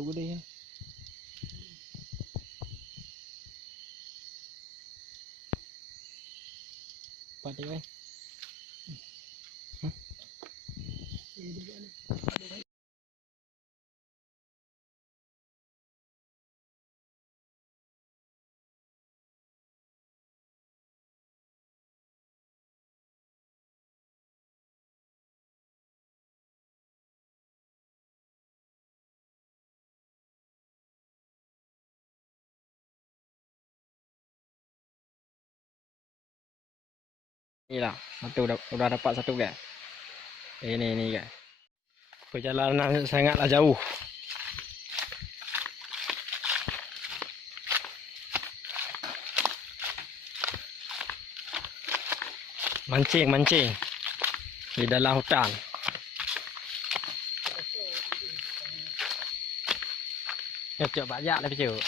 Cuk gede ya. Pati kan. Inilah, satu udah dapat satu guys. Ini guys. Perjalanan sangatlah jauh. Mancing di dalam hutan. Cuk banyak lah cuk.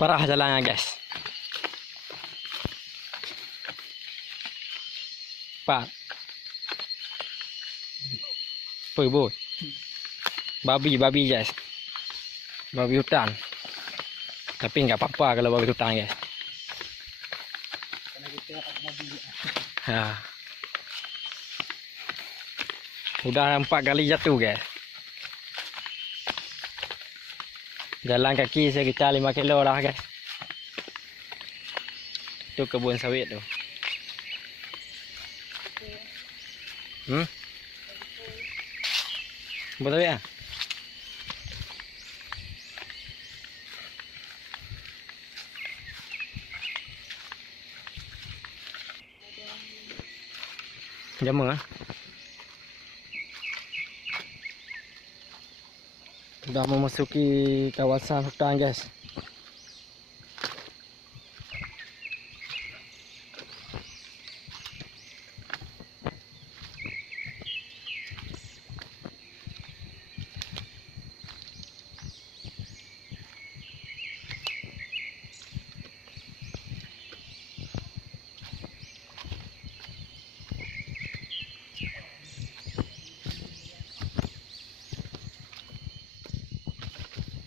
Parah jalannya guys. Pak. Boy. Babi guys. Babi hutan. Tapi nggak apa-apa kalau babi hutan guys. Ya. Udah 4 kali jatuh guys. Jalan kaki sekitar 5 kilo lah guys. Itu kebun sawit tu. Kebun sawit ah? Jamu ah. Sudah memasuki kawasan hutan guys.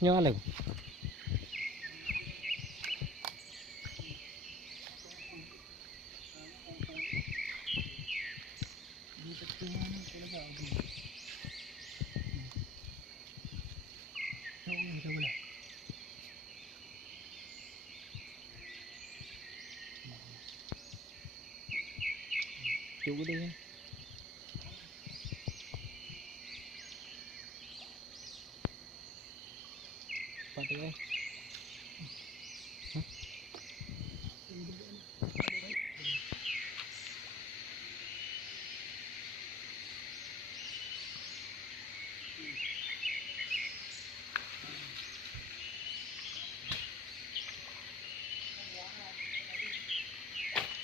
Nyo lagi. Cuk gede ya. Pati kan.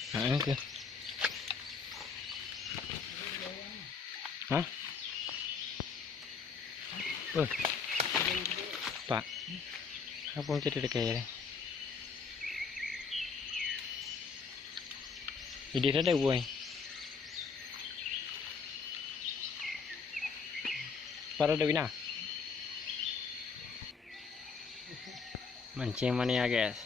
Okay. Hah? Pak. Apa yang jadi kayak ini? Ini ada buai. Para ada wina. Mancing mania guys.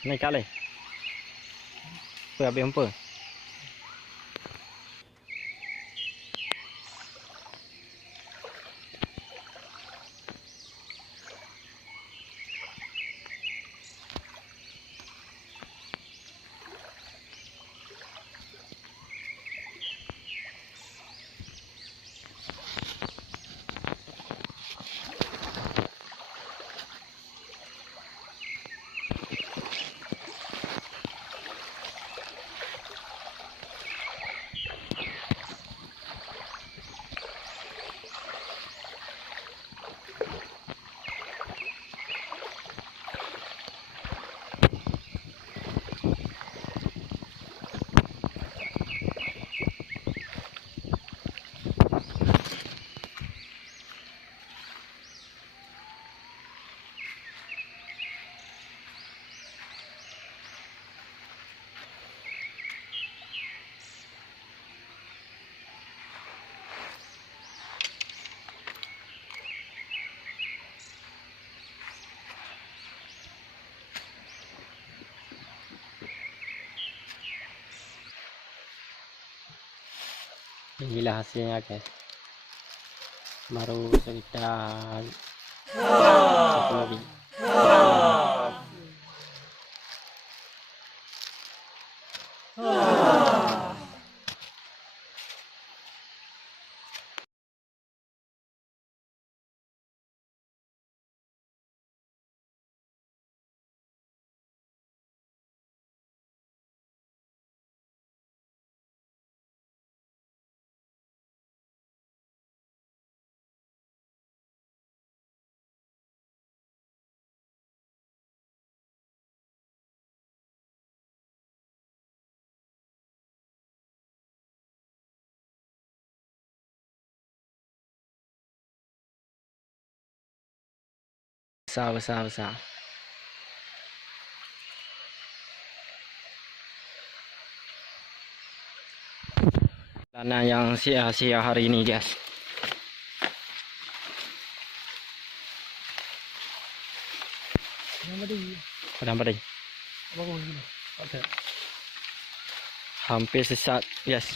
Naik kali. Apa habis hampa? Inilah hasilnya guys. Baru sekitar 10 biji. Besar. Tanah yang sia-sia hari ini guys. Padam badai. Hampir sesat guys.